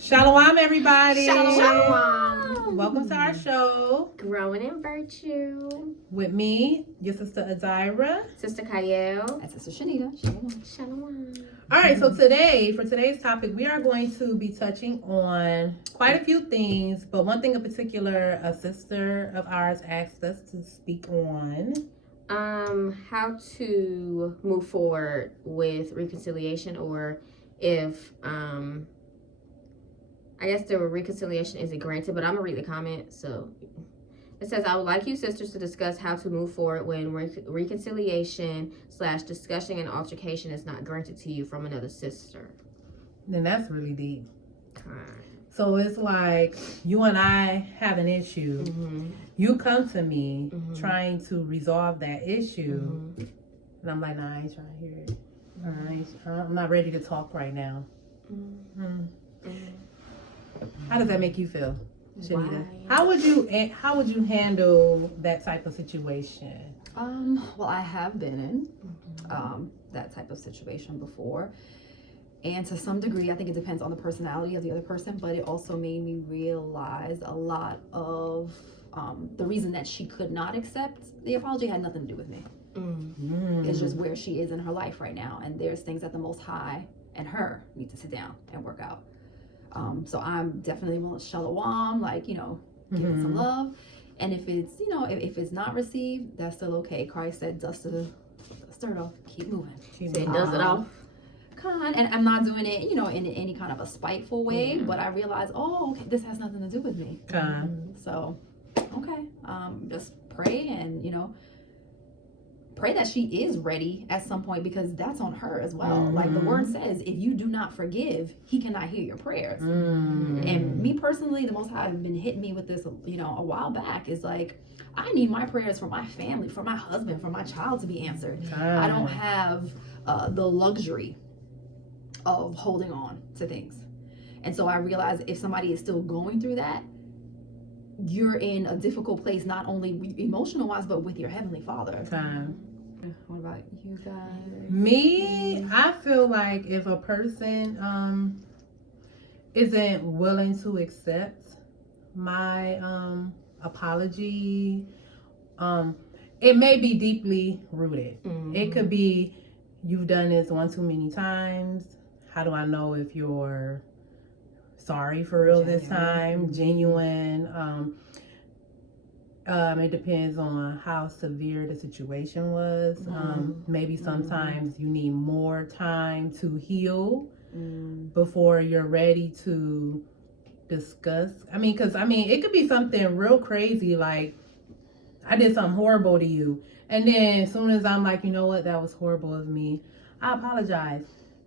Shalom, everybody. Shalom. Welcome to our show. Growing in Virtue. With me, your sister Adira. Sister Kyle. And Sister Shanita. Shalom. Shalom. All right, so today, for today's topic, we are going to be touching on quite a few things, but one thing in particular, a sister of ours asked us to speak on. How to move forward with reconciliation, or if I guess the reconciliation isn't granted, but I'm gonna read the comment. So it says, I would like you sisters to discuss how to move forward when reconciliation / discussion and altercation is not granted to you from another sister. Then that's really deep. Okay. So it's like you and I have an issue. Mm-hmm. You come to me Mhm. trying to resolve that issue, Mm-hmm. and I'm like, nah, I ain't trying to hear it. All right, I'm not ready to talk right now. Mm-hmm. Mm. How does that make you feel, Shanita? Why? How would you handle that type of situation? Well, I have been in that type of situation before. And to some degree, I think it depends on the personality of the other person, but it also made me realize a lot of the reason that she could not accept the apology had nothing to do with me. Mm-hmm. It's just where she is in her life right now. And there's things that the Most High and her need to sit down and work out. So I'm definitely willing to shalom, like, give it some love. And if it's, if it's not received, that's still okay. Christ said, dust it off, keep moving. Said dust it off. And I'm not doing it, in any kind of a spiteful way, but I realize, okay, this has nothing to do with me. So, okay, just pray and, pray that she is ready at some point, because that's on her as well. Mm-hmm. Like the word says, if you do not forgive, he cannot hear your prayers. Mm-hmm. And me personally, the Most High have been hitting me with this, a while back, is like, I need my prayers for my family, for my husband, for my child to be answered. I don't have the luxury of holding on to things. And so I realize if somebody is still going through that, you're in a difficult place, not only emotional wise, but with your Heavenly Father. What about you guys? Me, I feel like if a person isn't willing to accept my apology, it may be deeply rooted. Mm-hmm. It could be, you've done this one too many times. How do I know if you're sorry for real this time? Genuine. It depends on how severe the situation was. Maybe sometimes you need more time to heal before you're ready to discuss. Because it could be something real crazy, like I did something horrible to you, and then as soon as I'm like, you know what, that was horrible of me, I apologize.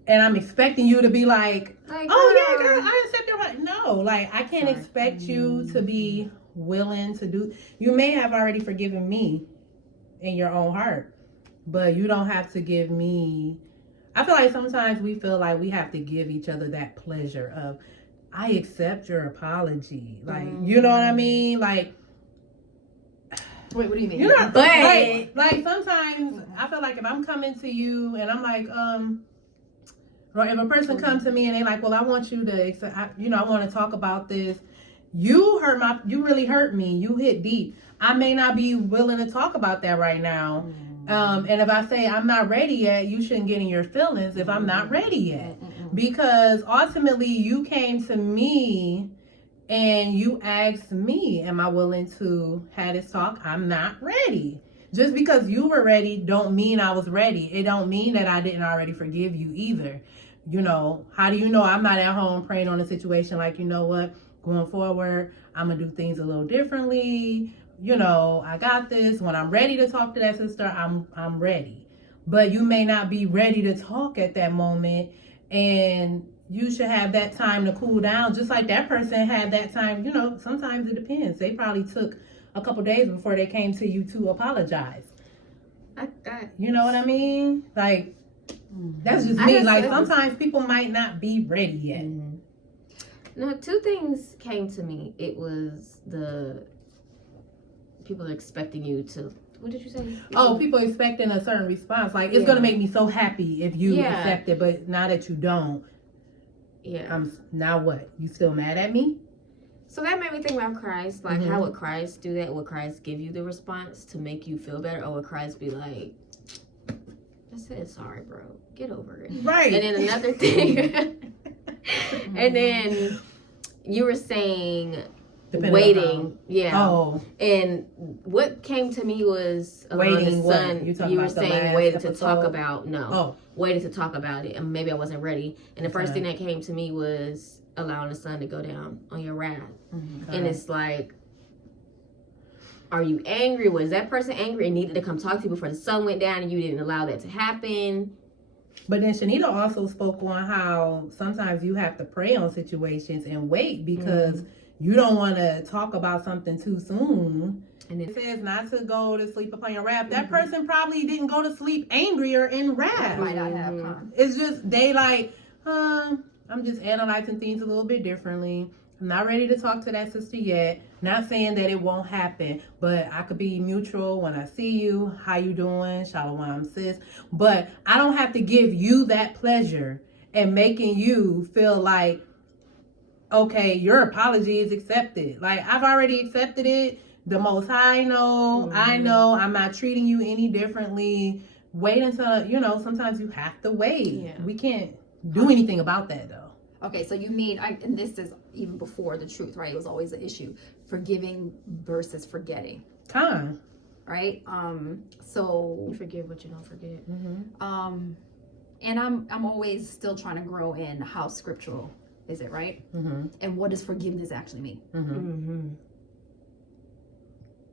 And I'm expecting you to be like, oh yeah, girl, I accept your right. No, like I can't expect you to be willing to do. You may have already forgiven me in your own heart, but you don't have to give me. I feel like sometimes we feel like we have to give each other that pleasure of, I accept your apology. Like, you know what I mean? Like, wait, what do you mean? Like sometimes I feel like if I'm coming to you and I'm like, or if a person comes to me and they're like, well, I want you to accept, I want to talk about this. You really hurt me. You hit deep. I may not be willing to talk about that right now. And if I say I'm not ready yet, you shouldn't get in your feelings if I'm not ready yet. Because ultimately you came to me and you asked me, am I willing to have this talk? I'm not ready. Just because you were ready don't mean I was ready. It don't mean that I didn't already forgive you either. How do you know I'm not at home praying on a situation like, you know what, going forward, I'm going to do things a little differently. I got this. When I'm ready to talk to that sister, I'm ready. But you may not be ready to talk at that moment, and you should have that time to cool down, just like that person had that time. Sometimes it depends. They probably took a couple days before they came to you to apologize. You know what I mean? Like, that's just me. Like, sometimes people might not be ready yet. No, two things came to me. It was the people expecting you to, what did you say? People expecting a certain response. Like, it's going to make me so happy if you accept it, but now that you don't. Yeah. Now what? You still mad at me? So that made me think about Christ. Like, how would Christ do that? Would Christ give you the response to make you feel better? Or would Christ be like, I said sorry, bro. Get over it. Right. And then another thing. And then you were saying waiting. Yeah. Oh. And what came to me was waiting. The son. What? You were saying waiting to talk about waiting to talk about it, and maybe I wasn't ready. And the first thing that came to me was allowing the sun to go down on your wrath. And it's like, are you angry? Was that person angry and needed to come talk to you before the sun went down and you didn't allow that to happen? But then Shanita also spoke on how sometimes you have to pray on situations and wait because you don't want to talk about something too soon. And it says not to go to sleep upon your wrath. That person probably didn't go to sleep angry or in wrath. Might not have time. It's just they like, I'm just analyzing things a little bit differently. I'm not ready to talk to that sister yet. Not saying that it won't happen, but I could be mutual when I see you. How you doing? Shalom, sis. But I don't have to give you that pleasure and making you feel like, okay, your apology is accepted. Like, I've already accepted it. The Most High know. I know. I'm not treating you any differently. Wait until, sometimes you have to wait. Yeah. We can't do anything about that, though. Okay, so you mean, and this is even before the truth, right? It was always an issue. Forgiving versus forgetting. Kind. Right? So You forgive what you don't forget. and I'm always still trying to grow in how scriptural is it, right? And what does forgiveness actually mean?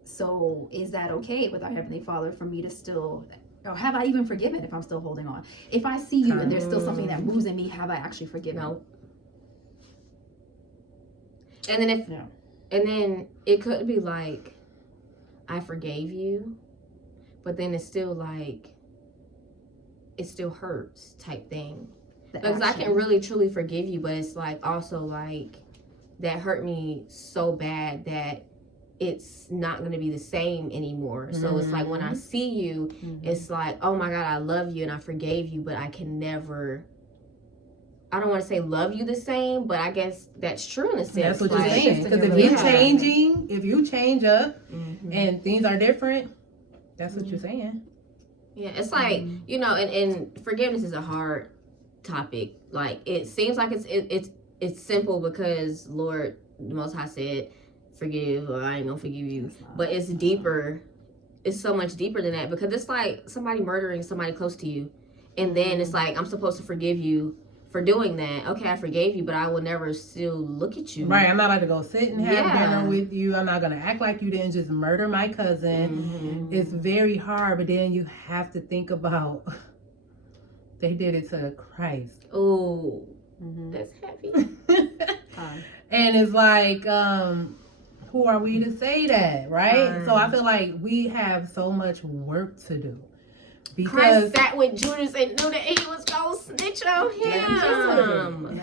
So is that okay with our Heavenly Father for me to still, or have I even forgiven if I'm still holding on? If I see you and there's still something that moves in me, have I actually forgiven? No. And then it could be like, I forgave you, but then it's still like, it still hurts type thing. Because I can really truly forgive you, but it's like also like that hurt me so bad that it's not going to be the same anymore. So it's like when I see you, it's like, oh my God, I love you and I forgave you, but I can never, I don't want to say love you the same, but I guess that's true in a sense. That's what like, you're saying. Because if you change up and things are different, that's what you're saying. Yeah, it's like, and forgiveness is a hard topic. Like, it seems like it's simple because Lord, the Most High said, forgive, or I ain't gonna forgive you. But it's deeper. It's so much deeper than that, because it's like somebody murdering somebody close to you, and then it's like, I'm supposed to forgive you for doing that. Okay, I forgave you, but I will never still look at you. Right, I'm not about to go sit and have dinner with you. I'm not going to act like you didn't just murder my cousin. It's very hard, but then you have to think about, they did it to Christ. Oh, that's heavy. And it's like, who are we to say that, right? So I feel like we have so much work to do. Because Christ sat with Judas and knew that he was going to snitch on him.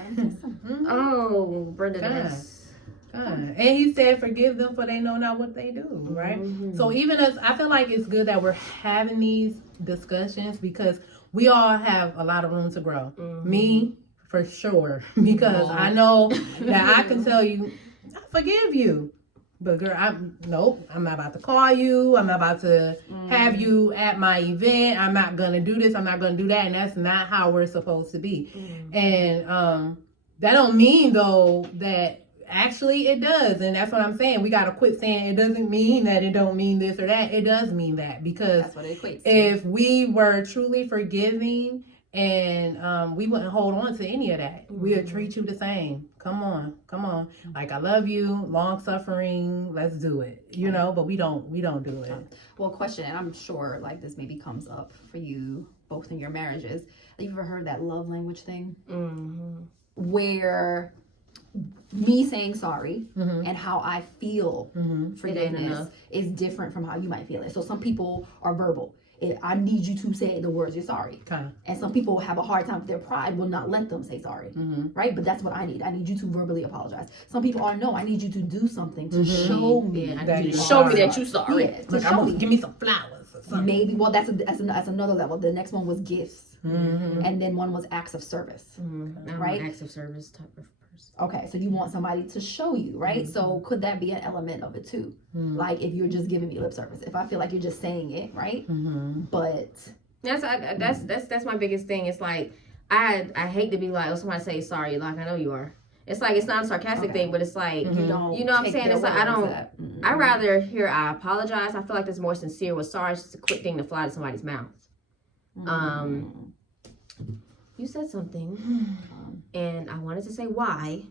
Oh, Brenda, that's... And he said, forgive them for they know not what they do, right? So even as, I feel like it's good that we're having these discussions because we all have a lot of room to grow. Me, for sure, because I know that I can tell you, I forgive you. But girl, I'm not about to call you. I'm not about to have you at my event. I'm not going to do this. I'm not going to do that. And that's not how we're supposed to be. And that don't mean, though, that actually it does. And that's what I'm saying. We got to quit saying it doesn't mean that it don't mean this or that. It does mean that. Because that's what it equates to. If we were truly forgiving and we wouldn't hold on to any of that, we would treat you the same. Come on. Like, I love you, long suffering, let's do it. But we don't do it. Well, question, and I'm sure like this maybe comes up for you both in your marriages. Have you ever heard that love language thing? Where me saying sorry and how I feel forgiveness is different from how you might feel it. So some people are verbal. I need you to say the words you're sorry. And some people have a hard time with their pride, will not let them say sorry. Right? But that's what I need. I need you to verbally apologize. Some people are, no, I need you to do something to show me. I need you to show me that you're sorry. Yeah, give me some flowers. Maybe. Well, that's another level. The next one was gifts, Mm-hmm. and then one was acts of service. I'm Right? an acts of service type of person. Okay, so you want somebody to show you, right? So could that be an element of it too? Like if you're just giving me lip service, if I feel like you're just saying it, right? But That's my biggest thing. It's like I hate to be like, oh, somebody say sorry, like I know you are. It's like it's not a sarcastic thing, but it's like you don't. You know what I'm take saying? their It's like I words don't. that- I rather hear I apologize. I feel like that's more sincere. With sorry, it's just a quick thing to fly to somebody's mouth. You said something, and I wanted to say why.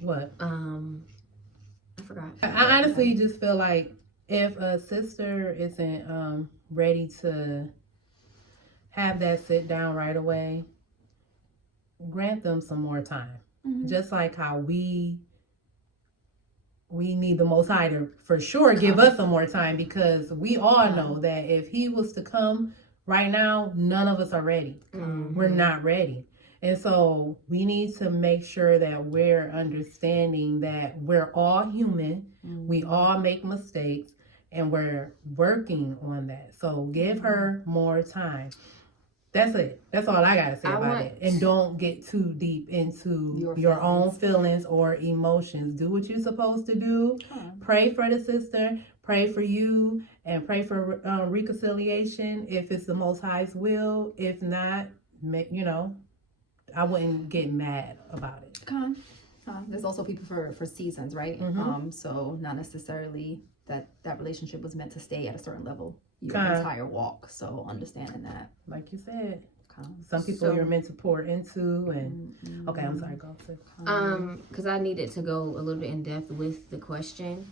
What? I forgot. I honestly just feel like if a sister isn't ready to have that sit down right away, grant them some more time. Just like how we need the Most High to for sure give us some more time, because we all know that if He was to come right now, none of us are ready. We're not ready. And so we need to make sure that we're understanding that we're all human. We all make mistakes, and we're working on that. So give her more time. That's it. That's all I gotta say about it. And don't get too deep into your own feelings or emotions. Do what you're supposed to do. Pray for the sister. Pray for you, and pray for reconciliation if it's the Most High's will. If not, I wouldn't get mad about it. There's also people for seasons, right? So not necessarily that relationship was meant to stay at a certain level your entire walk. So understanding that, like you said, some people you're meant to pour into, and okay, I'm sorry, go ahead. Because I needed to go a little bit in depth with the question.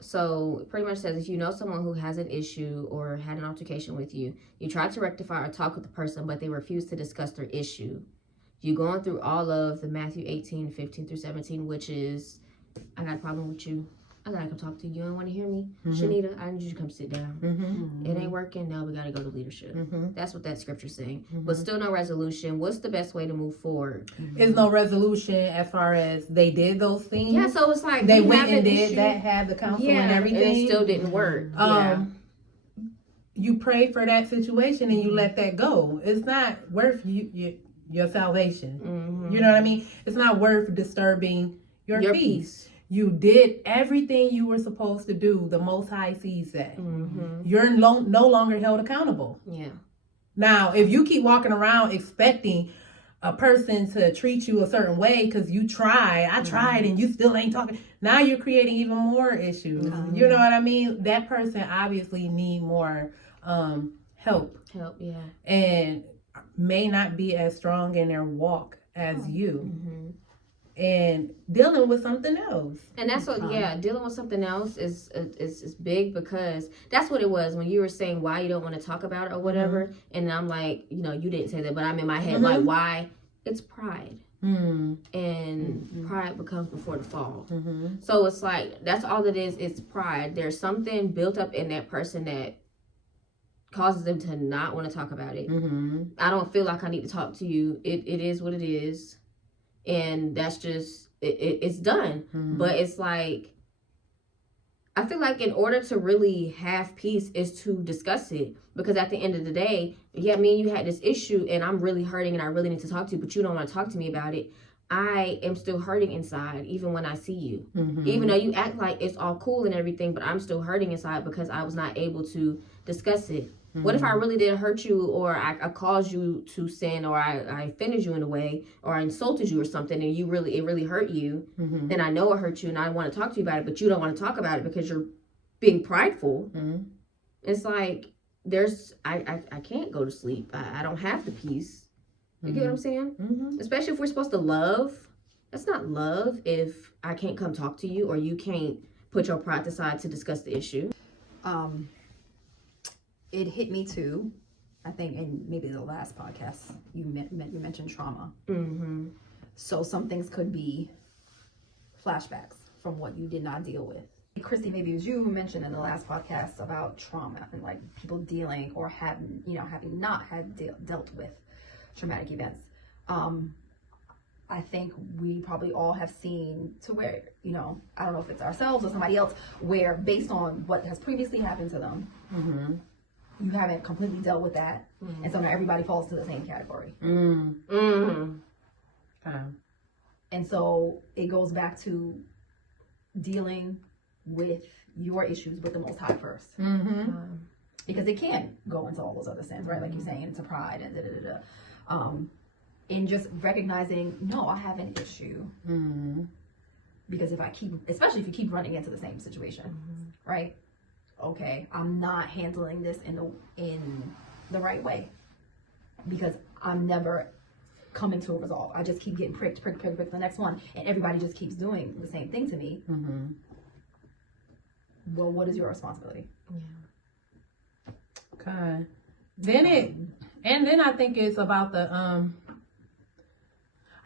So it pretty much says if you know someone who has an issue or had an altercation with you, you try to rectify or talk with the person, but they refuse to discuss their issue. You going through all of the Matthew 18:15 through 17, which is, I got a problem with you. I gotta come talk to you. You don't want to hear me? Shanita, I need you to come sit down. It ain't working. Now we gotta go to leadership. That's what that scripture's saying. But still no resolution. What's the best way to move forward? Is no resolution as far as they did those things. Yeah, so it's like they went and did that, had the counsel and everything. And it still didn't work. You pray for that situation and you let that go. It's not worth your salvation. You know what I mean? It's not worth disturbing your peace. You did everything you were supposed to do. The Most High sees that. You're no longer held accountable. Yeah. Now, if you keep walking around expecting a person to treat you a certain way because I tried, and you still ain't talking, now you're creating even more issues. You know what I mean? That person obviously need more help. Help, yeah. And may not be as strong in their walk as you. And dealing with something else. And that's what, dealing with something else is big, because that's what it was when you were saying why you don't want to talk about it or whatever. And I'm like, you didn't say that, but I'm in my head like, why? It's pride. And pride becomes before the fall. So it's like, that's all it is. It's pride. There's something built up in that person that causes them to not want to talk about it. I don't feel like I need to talk to you. It is what it is. And that's just, it's done. But it's like, I feel like in order to really have peace is to discuss it. Because at the end of the day, me and you had this issue and I'm really hurting and I really need to talk to you, but you don't want to talk to me about it. I am still hurting inside, even when I see you. Even though you act like it's all cool and everything, but I'm still hurting inside because I was not able to discuss it. What if I really did hurt you, or I caused you to sin, or I offended you in a way, or I insulted you or something, and it really hurt you, and I know it hurt you, and I want to talk to you about it, but you don't want to talk about it because you're being prideful. It's like, I can't go to sleep. I don't have the peace. You get what I'm saying? Especially if we're supposed to love. That's not love if I can't come talk to you, or you can't put your pride aside to discuss the issue. It hit me too, I think, in maybe the last podcast, you mentioned trauma. So some things could be flashbacks from what you did not deal with. Christy, maybe it was you who mentioned in the last podcast about trauma and like people dealing or having not had dealt with traumatic events. I think we probably all have seen to where, you know, I don't know if it's ourselves or somebody else, where based on what has previously happened to them, you haven't completely dealt with that. And so now everybody falls to the same category. And so it goes back to dealing with your issues with the Most High first. Because it can go into all those other sins, right? Like you're saying, into pride and and just recognizing, no, I have an issue. Because if I keep, especially if you keep running into the same situation, right? Okay, I'm not handling this in the right way, because I'm never coming to a resolve. I just keep getting pricked the next one, and everybody just keeps doing the same thing to me. Well, what is your responsibility? Okay. Then I think it's about the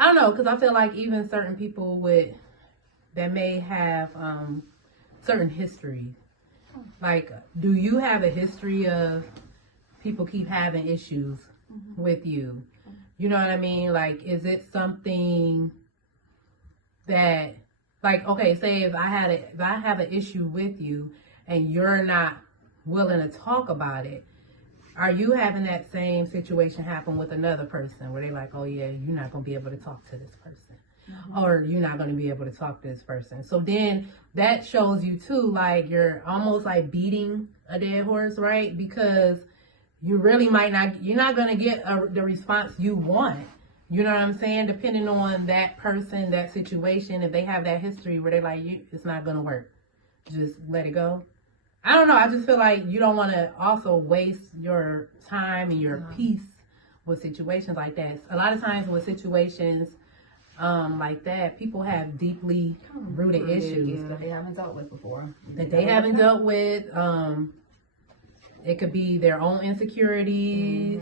I don't know, because I feel like even certain people that may have certain history. Like, do you have a history of people keep having issues with you? You know what I mean? Like, is it something that, like, okay, say if I have an issue with you and you're not willing to talk about it, are you having that same situation happen with another person where they're like, oh yeah, you're not going to be able to talk to this person, or you're not going to be able to talk to this person? So then that shows you too, like, you're almost like beating a dead horse, right? Because you really you're not going to get the response you want. You know what I'm saying? Depending on that person, that situation, if they have that history where they're like, it's not going to work, just let it go. I don't know. I just feel like you don't want to also waste your time and your peace with situations like that. A lot of times with situations like that, people have deeply rooted issues that they haven't dealt with before. That they haven't dealt with. It could be their own insecurities,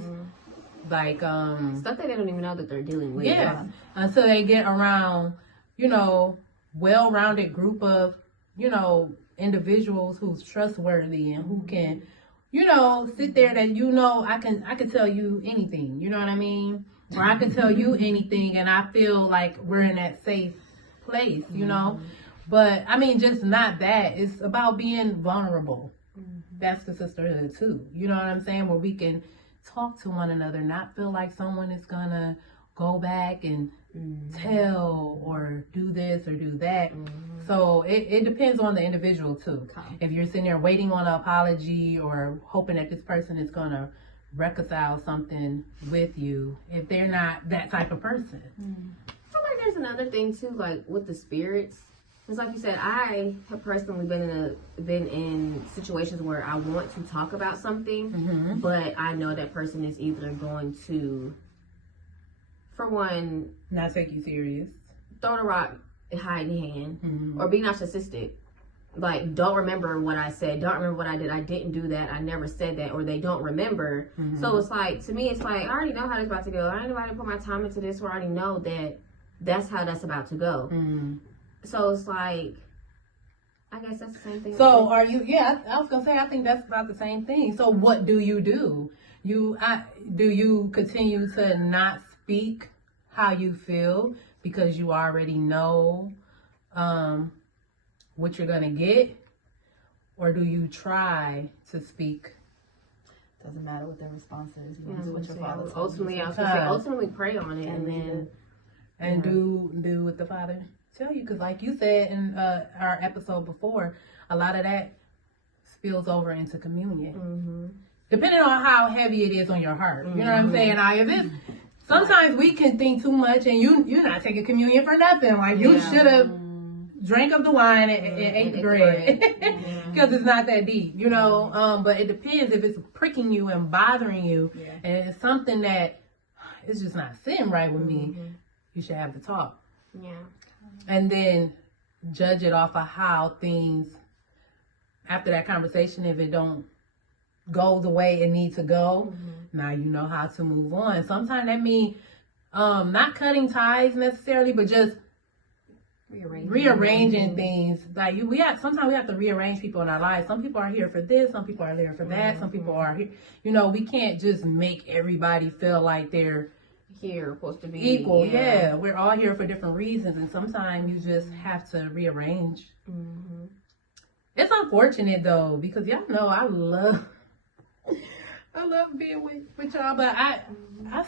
like stuff that they don't even know that they're dealing with. Yeah, until they get around, you know, well-rounded group of, you know, individuals who's trustworthy and who can, you know, sit there that, you know, I can tell you anything, you know what I mean? Or I can tell you anything and I feel like we're in that safe place, you know? But I mean, just not that. It's about being vulnerable. That's the sisterhood too. You know what I'm saying? Where we can talk to one another, not feel like someone is gonna go back and tell or do this or do that. So it depends on the individual too. If you're sitting there waiting on an apology or hoping that this person is gonna reconcile something with you, if they're not that type of person. I feel like there's another thing too, like with the spirits. It's like you said, I have personally been in situations where I want to talk about something, but I know that person is either going to, for one, not take you serious, throw the rock, hide in hand, or be narcissistic. Like, don't remember what I said, don't remember what I did, I didn't do that, I never said that, or they don't remember. So it's like, to me, it's like, I already know how this is about to go. I ain't about to put my time into this, or I already know that that's how that's about to go. So it's like, I guess that's the same thing. So are you, I was going to say, I think that's about the same thing. So what do you do? Do you continue to not speak how you feel because you already know what you're going to get? Or do you try to speak? Doesn't matter what their response is. You do what your father ultimately, I was going to say, ultimately pray on it and do what the Father tell you. Because like you said in our episode before, a lot of that spills over into communion. Depending on how heavy it is on your heart. You know what I'm saying? Now, if it's, sometimes we can think too much and you're not taking communion for nothing. Like, you should have drank of the wine and ate the bread. Because it's not that deep, you know? But it depends if it's pricking you and bothering you. And it's something that it's just not sitting right with me. You should have the talk. And then judge it off of how things, after that conversation, if it don't go the way it needs to go, now you know how to move on. Sometimes that means not cutting ties necessarily, but just rearranging things. Like sometimes we have to rearrange people in our lives. Some people are here for this, some people are here for that, some people are here. You know, we can't just make everybody feel like they're here supposed to be equal. Yeah, we're all here for different reasons, and sometimes you just have to rearrange. Mm-hmm. It's unfortunate though, because y'all know I love being with y'all, but I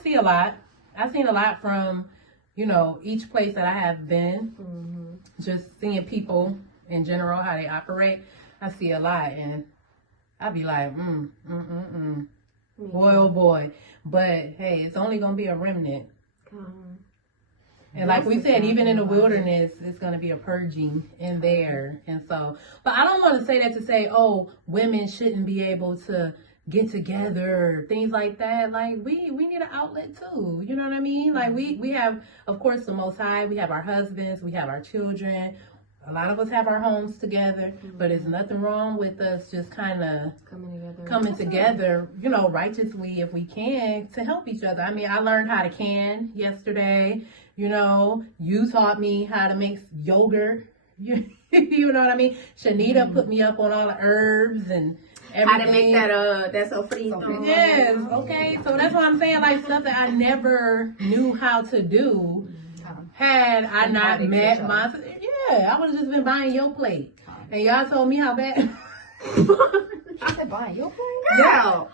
see a lot. I've seen a lot from, you know, each place that I have been. Mm-hmm. Just seeing people in general, how they operate. I see a lot, and I be like, boy, oh boy. But hey, it's only gonna be a remnant. And like we said, even in the wilderness, it's going to be a purging in there. And so, but I don't want to say that to say, oh, women shouldn't be able to get together, things like that. Like we need an outlet too. You know what I mean? Like we have, of course, the Most High. We have our husbands. We have our children. A lot of us have our homes together, but there's nothing wrong with us just kind of coming together, you know, righteously if we can, to help each other. I mean, I learned how to can yesterday. You know, you taught me how to make yogurt. You know what I mean? Shanita put me up on all the herbs and everything. How to make that sofrito. Yes, okay. So that's what I'm saying. Like stuff that I never knew how to do had I not met my... Yeah, I would have just been buying your plate. And y'all told me how bad... I said buying your plate? Yeah.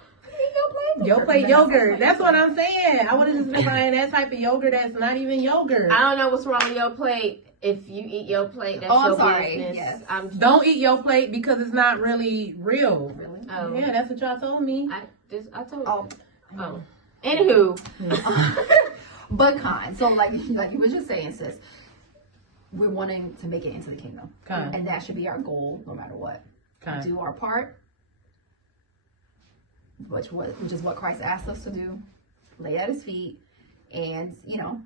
Your plate yogurt. That's what I'm saying. I would have just been buying that type of yogurt that's not even yogurt. I don't know what's wrong with your plate. If you eat your plate, that's your business. Yes. Don't eat your plate because it's not really real. Really? Oh. Yeah, that's what y'all told me. I told you. Oh. Anywho. But kind. So like you were just saying, sis, we're wanting to make it into the kingdom. Kind. And that should be our goal no matter what. Kind. Do our part. Which is what Christ asked us to do. Lay at his feet. And, you know,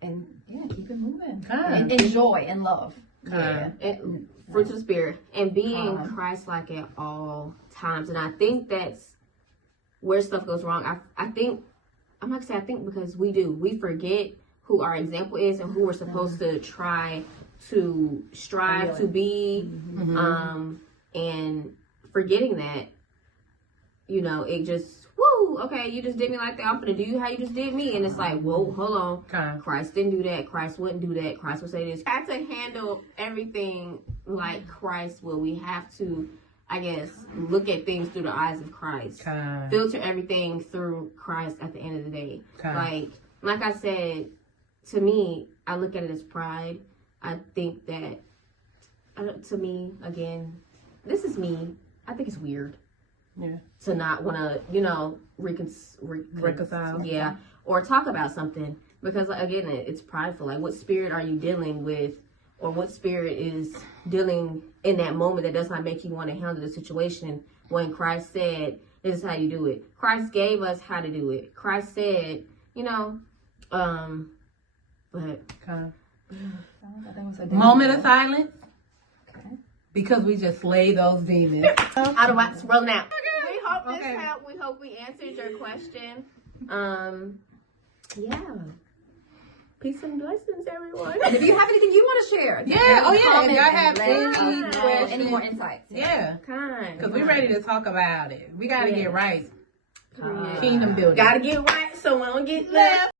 and yeah, keep it moving. And enjoy and love. Yeah. And fruits of the spirit. And being Christ-like at all times. And I think that's where stuff goes wrong. I think, I'm not going to say I think, because we forget who our example is and who we're supposed to try to strive to be. And forgetting that, you know, it just, woo, okay, you just did me like that. I'm going to do you how you just did me. And it's like, whoa, hold on. Christ didn't do that. Christ wouldn't do that. Christ would say this. We have to handle everything like Christ will. We have to, I guess, look at things through the eyes of Christ. Filter everything through Christ at the end of the day. Like I said, to me, I look at it as pride. I think that, to me, again, this is me. I think it's weird. Yeah. To not want to, you know, reconcile. Yeah. Or talk about something. Because, again, it's prideful. Like, what spirit are you dealing with? Or what spirit is dealing in that moment that does not make you want to handle the situation when Christ said, this is how you do it. Christ gave us how to do it. Christ said, you know, but... Moment of silence. Because we just slay those demons. Out of what's rolling out. We hope this helped. We hope we answered your question. Yeah. Peace and blessings, everyone. And if you have anything you want to share, yeah, if y'all have any more insights, because we're ready to talk about it. We got to get right. Kingdom building. Got to get right so we don't get left.